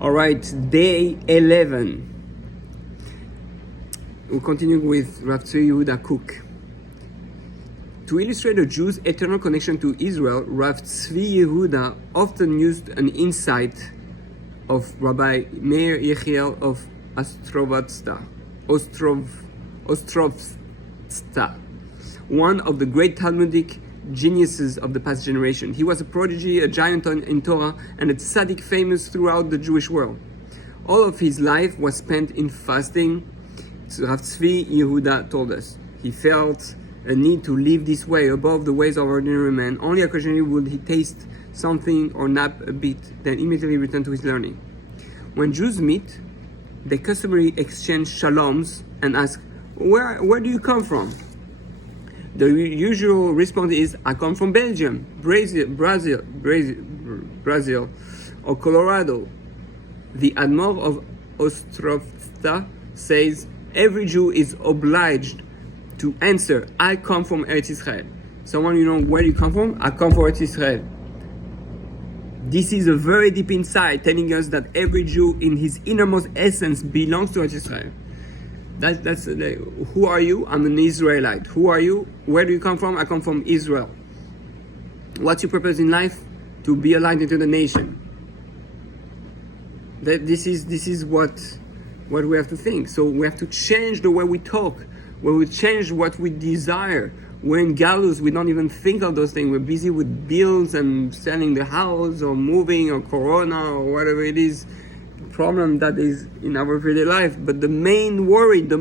All right, day 11. We'll continue with Rav Tzvi Yehuda Kook. To illustrate the Jews' eternal connection to Israel, Rav Tzvi Yehuda often used an insight of Rabbi Meir Yechiel of Ostrovsta, one of the great Talmudic geniuses of the past generation. He was a prodigy, a giant in Torah, and a tzaddik famous throughout the Jewish world. All of his life was spent in fasting. So Rav Tzvi Yehuda told us he felt a need to live this way above the ways of ordinary men. Only occasionally would he taste something or nap a bit, then immediately return to his learning. When Jews meet, they customarily exchange shaloms and ask, where do you come from? The usual response is, I come from Belgium, Brazil, or Colorado. The Admor of Ostrovsta says, every Jew is obliged to answer, I come from Eretz Israel. Someone, where you come from? I come from Eretz Israel. This is a very deep insight telling us that every Jew in his innermost essence belongs to Eretz Israel. That's who are you? I'm an Israelite. Who are you? Where do you come from? I come from Israel. What's your purpose in life? To be a light into the nation. This is what we have to think. So we have to change the way we talk. When we change what we desire. We're in Galus, we don't even think of those things. We're busy with bills and selling the house or moving or Corona or whatever it is. Problem that is in our everyday life. But the main worry, the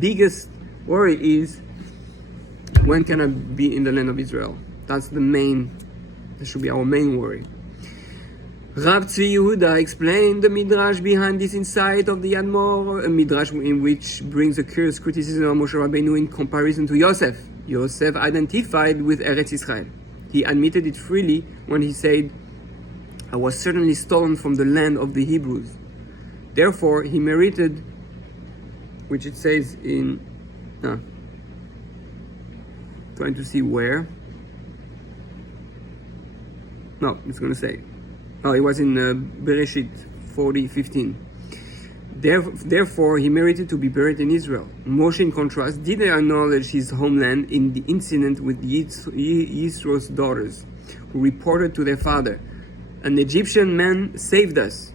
biggest worry is, when can I be in the land of Israel? That should be our main worry. Rav Tzvi Yehuda explained the midrash behind this insight of the Admor, a midrash in which brings a curious criticism of Moshe Rabbeinu in comparison to Yosef. Yosef identified with Eretz Israel. He admitted it freely when he said, I was certainly stolen from the land of the Hebrews. Therefore, he merited, which it says in, trying to see where. No, it's going to say. It was in Bereshit 40:15. Therefore, he merited to be buried in Israel. Moshe, in contrast, didn't acknowledge his homeland in the incident with Yisro's daughters, who reported to their father, an Egyptian man saved us.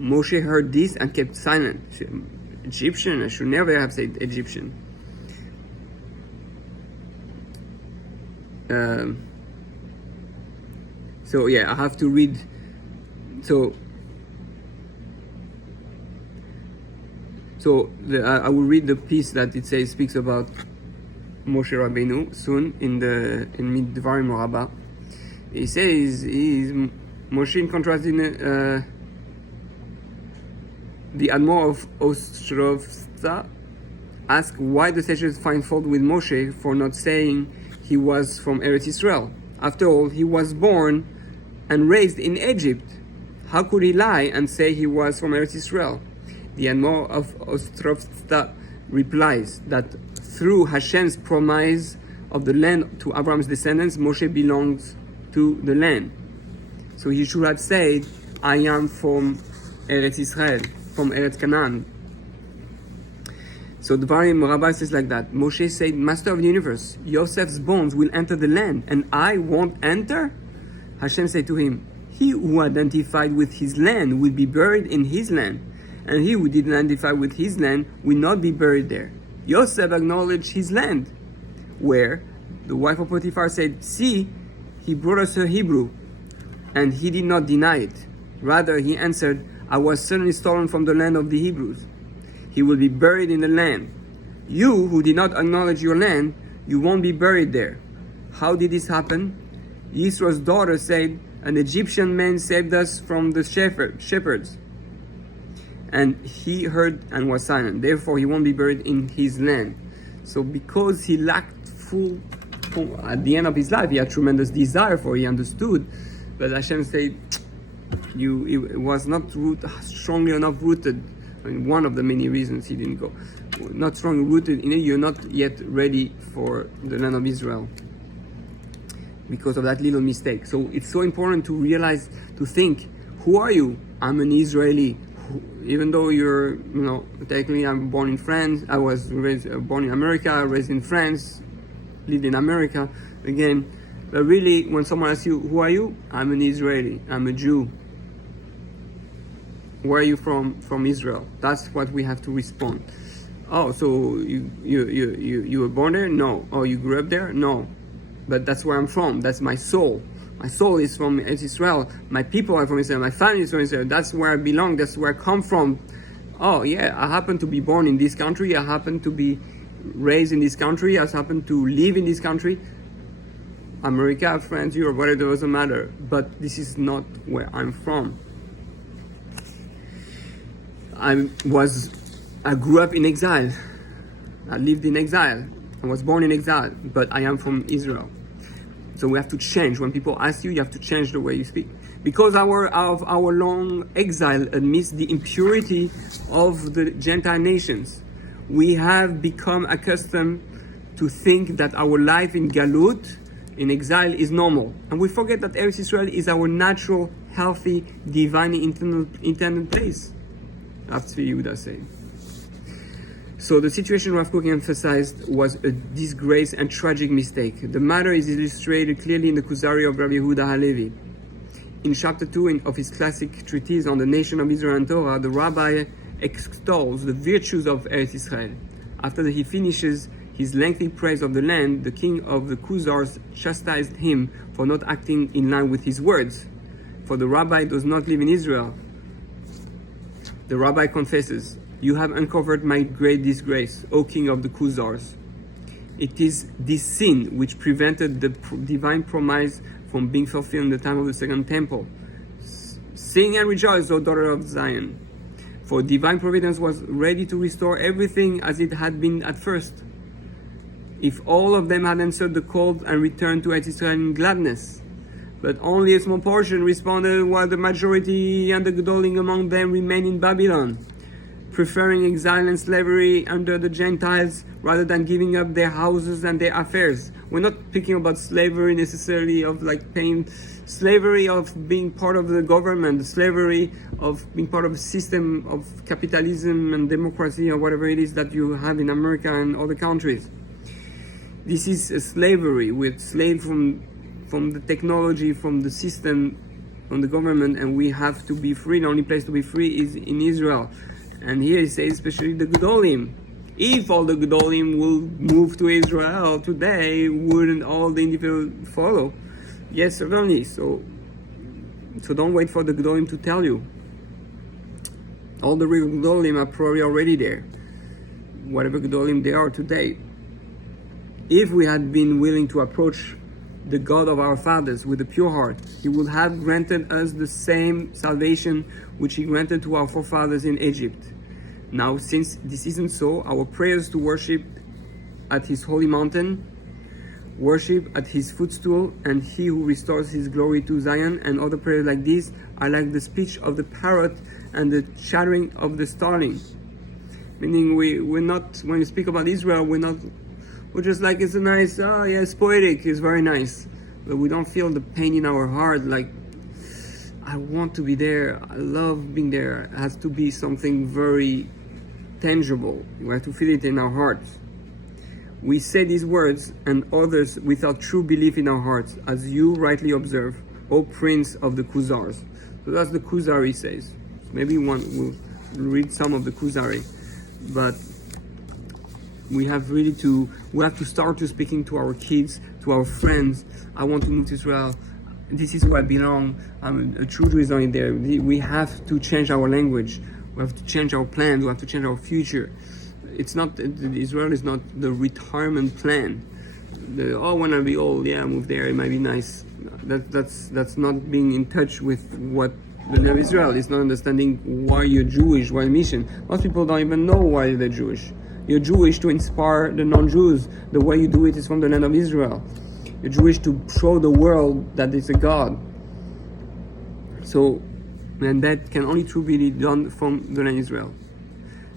Moshe heard this and kept silent. Egyptian? I should never have said Egyptian. I have to read. I will read the piece that it speaks about Moshe Rabbeinu soon in Midvarim Rabbah. He says Moshe, in contrast, in the Admor of Ostrovsta asked why the sages find fault with Moshe for not saying he was from Eretz Israel. After all, he was born and raised in Egypt. How could he lie and say he was from Eretz Israel? The Admor of Ostrovsta replies that through Hashem's promise of the land to Abraham's descendants, Moshe belongs to the land. So he should have said, I am from Eretz Israel, from Eretz Canaan. So the Dvarim Rabbah says like that. Moshe said, Master of the universe, Yosef's bones will enter the land, and I won't enter? Hashem said to him, he who identified with his land will be buried in his land, and he who didn't identify with his land will not be buried there. Yosef acknowledged his land, where the wife of Potiphar said, see, he brought us a Hebrew, and he did not deny it. Rather, he answered, I was certainly stolen from the land of the Hebrews. He will be buried in the land. You who did not acknowledge your land, you won't be buried there. How did this happen? Yisro's daughter said, an Egyptian man saved us from the shepherds. And he heard and was silent. Therefore, he won't be buried in his land. So because he lacked at the end of his life, he had tremendous desire for it, he understood. But Hashem said, it was not strongly enough rooted. I mean, one of the many reasons he didn't go. Not strongly rooted in it, you're not yet ready for the land of Israel. Because of that little mistake. So it's so important to realize, to think, Who are you? I'm an Israeli. Even though you're, technically I'm born in France, I was born in America, raised in France, lived in America, again. But really, when someone asks you, who are you? I'm an Israeli, I'm a Jew. Where are you from? From Israel. That's what we have to respond. Oh, so you were born there? No. Oh, you grew up there? No. But that's where I'm from. That's my soul. My soul is from Israel. My people are from Israel. My family is from Israel. That's where I belong. That's where I come from. Oh, yeah, I happen to be born in this country. I happen to be raised in this country. I happen to live in this country. America, France, Europe, whatever, doesn't matter. But this is not where I'm from. I grew up in exile. I lived in exile. I was born in exile, but I am from Israel. So we have to change. When people ask you, you have to change the way you speak. Because of our long exile amidst the impurity of the Gentile nations, we have become accustomed to think that our life in Galut, in exile, is normal. And we forget that Eretz Israel is our natural, healthy, divinely intended place. That's what Yehuda saying. So the situation Rav Kook emphasized was a disgrace and tragic mistake. The matter is illustrated clearly in the Kuzari of Rabbi Yehuda Halevi. In chapter 2 of his classic treatise on the nation of Israel and Torah, the rabbi extols the virtues of Eretz Israel. After he finishes his lengthy praise of the land, the king of the Khuzars chastised him for not acting in line with his words. For the rabbi does not live in Israel. The rabbi confesses, "You have uncovered my great disgrace, O king of the Khuzars. It is this sin which prevented the divine promise from being fulfilled in the time of the second temple. Sing and rejoice, O daughter of Zion. For divine providence was ready to restore everything as it had been at first. If all of them had answered the call and returned to Eretz Israel in gladness, but only a small portion responded, while the majority and the Gedolim among them remained in Babylon, preferring exile and slavery under the Gentiles rather than giving up their houses and their affairs." We're not speaking about slavery necessarily of like pain, slavery of being part of the government, slavery of being part of a system of capitalism and democracy or whatever it is that you have in America and other countries. This is a slavery. We're slaves from the technology, from the system, from the government, and we have to be free. The only place to be free is in Israel. And here he says, especially the Gedolim. If all the Gedolim will move to Israel today, wouldn't all the individuals follow? Yes, certainly. So don't wait for the Gedolim to tell you. All the real Gedolim are probably already there. Whatever Gedolim they are today. If we had been willing to approach the God of our fathers with a pure heart, He would have granted us the same salvation which He granted to our forefathers in Egypt. Now, since this isn't so, our prayers to worship at His holy mountain, worship at His footstool, and He who restores His glory to Zion, and other prayers like these are like the speech of the parrot and the chattering of the starling. Meaning, we're not, when we speak about Israel, we're just like, it's a nice, it's poetic, it's very nice. But we don't feel the pain in our heart, like, I want to be there, I love being there. It has to be something very tangible. We have to feel it in our hearts. We say these words and others without true belief in our hearts, as you rightly observe, O Prince of the Khuzars. So that's the Kuzari says. Maybe one will read some of the Kuzari. But we have to start to speaking to our kids, to our friends. I want to move to Israel. This is where I belong. I'm a true Jew is not there. We have to change our language. We have to change our plans. We have to change our future. It's not, Israel is not the retirement plan. When I be old, move there. It might be nice. That's not being in touch with what the name of Israel is. Not understanding why you're Jewish, why mission. Most people don't even know why they're Jewish. You're Jewish to inspire the non-Jews. The way you do it is from the land of Israel. You're Jewish to show the world that it's a God. So, and that can only truly be done from the land of Israel.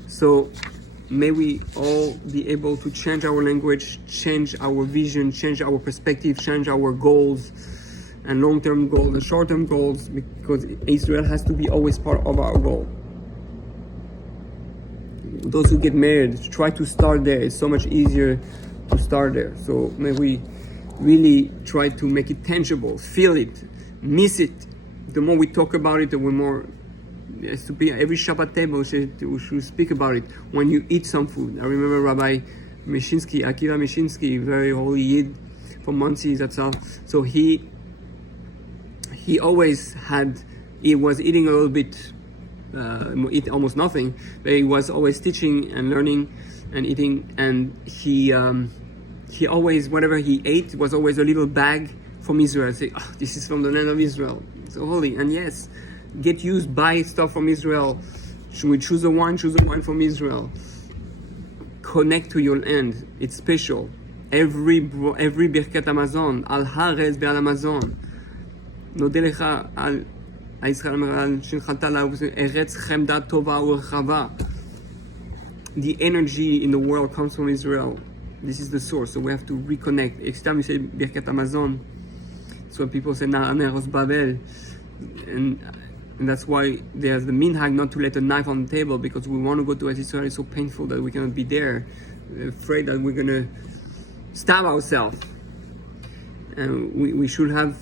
So, may we all be able to change our language, change our vision, change our perspective, change our goals, and long-term goals and short-term goals, because Israel has to be always part of our goal. Those who get married, try to start there. It's so much easier to start there. So may we really try to make it tangible, feel it, miss it. The more we talk about it, the more it has to be every Shabbat table we should speak about it. When you eat some food, I remember Rabbi Mishinsky, Akiva Mishinsky, very holy Yid from Monsey. That's all. So he always had. He was eating a little bit. Eat almost nothing, but he was always teaching and learning and eating, and he always, whatever he ate was always a little bag from Israel. Say, oh, this is from the land of Israel, so holy. And yes, get used, buy stuff from Israel. Should we choose a wine from Israel. Connect to your land, it's special. Every Birkat Hamazon, al Haaretz be'al Hamazon, nodeh lecha al the energy in the world comes from Israel. This is the source, so we have to reconnect. Each time we say Birkat Hamazon, so when people say Neros Babel, and that's why there's the minhag not to let a knife on the table, because we want to go to Eretz Israel. It's so painful that we cannot be there, afraid that we're going to stab ourselves. And we should have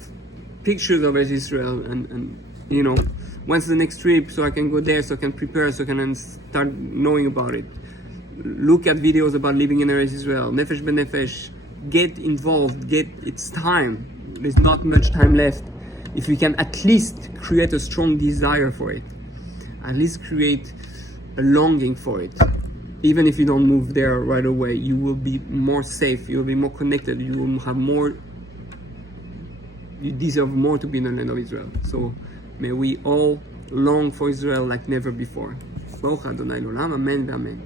pictures of Eretz Israel and you know, when's the next trip so I can go there, so I can prepare, so I can start knowing about it. Look at videos about living in Eretz Israel, Nefesh B'Nefesh. Get involved, it's time. There's not much time left. If we can at least create a strong desire for it, at least create a longing for it, even if you don't move there right away, you will be more safe, you will be more connected, you will have more, you deserve more to be in the land of Israel. So may we all long for Israel like never before. Baruch Adonai L'olam, Amen v'Amen.